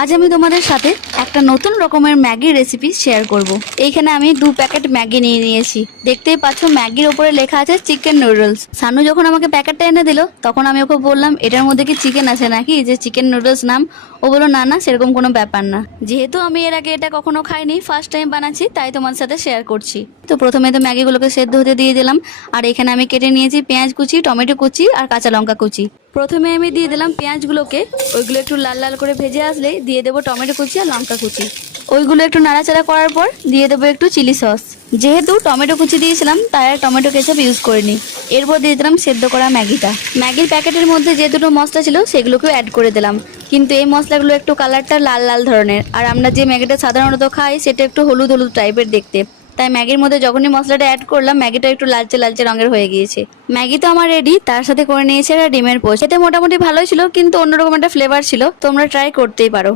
আজ আমি তোমাদের সাথে একটা নতুন রকমের ম্যাগি রেসিপি শেয়ার করব। এইখানে আমি 2 প্যাকেট ম্যাগি নিয়ে নিয়েছি। দেখতেই পাচ্ছ ম্যাগির উপরে লেখা আছে চিকেন নুডলস। সানু যখন আমাকে প্যাকেটটা এনে দিল তখন আমি ওকে বললাম এটার মধ্যে কি চিকেন আছে নাকি, যে চিকেন নুডলস নাম। ও বললো না না, সেরকম কোনো ব্যাপার না। যেহেতু আমি এর আগে এটা কখনো খাইনি, ফার্স্ট টাইম বানাচ্ছি, তাই তোমার সাথে শেয়ার করছি। তো প্রথমে তো ম্যাগিগুলোকে সেদ্ধ হতে দিয়ে দিলাম। আর এখানে আমি কেটে নিয়েছি পেঁয়াজ কুচি, টমেটো কুচি আর কাঁচা লঙ্কা কুচি। প্রথমে আমি দিয়ে দিলাম পেঁয়াজগুলোকে, ওইগুলো একটু লাল লাল করে ভেজে আসলে দিয়ে দেবো টমেটো কুচি আর লঙ্কা কুচি। ওইগুলো একটু নাড়াচাড়া করার পর দিয়ে দেবো একটু চিলি সস। যেহেতু টমেটো কুচি দিয়েছিলাম তাই আর টমেটো কেচাপ ইউজ করিনি। এরপর দিয়ে দিলাম সেদ্ধ করা ম্যাগিটা। ম্যাগির প্যাকেটের মধ্যে যে দুটো মশলা ছিল সেগুলোকেও অ্যাড করে দিলাম, কিন্তু এই মশলাগুলো একটু কালারটা লাল লাল ধরনের, আর আমরা যে ম্যাগিটা সাধারণত খাই সেটা একটু হলুদ হলুদ টাইপের দেখতে। তাই ম্যাগির মধ্যে যখনই মশলাটা অ্যাড করলাম ম্যাগিটা একটু লালচে লালচে রঙের হয়ে গিয়েছে। ম্যাগি তো আমার রেডি, তার সাথে করে নিয়েছে একটা ডিমের পোস্ট। এতে মোটামুটি ভালোই ছিল, কিন্তু অন্যরকম একটা ফ্লেভার ছিল। তোমরা ট্রাই করতেই পারো।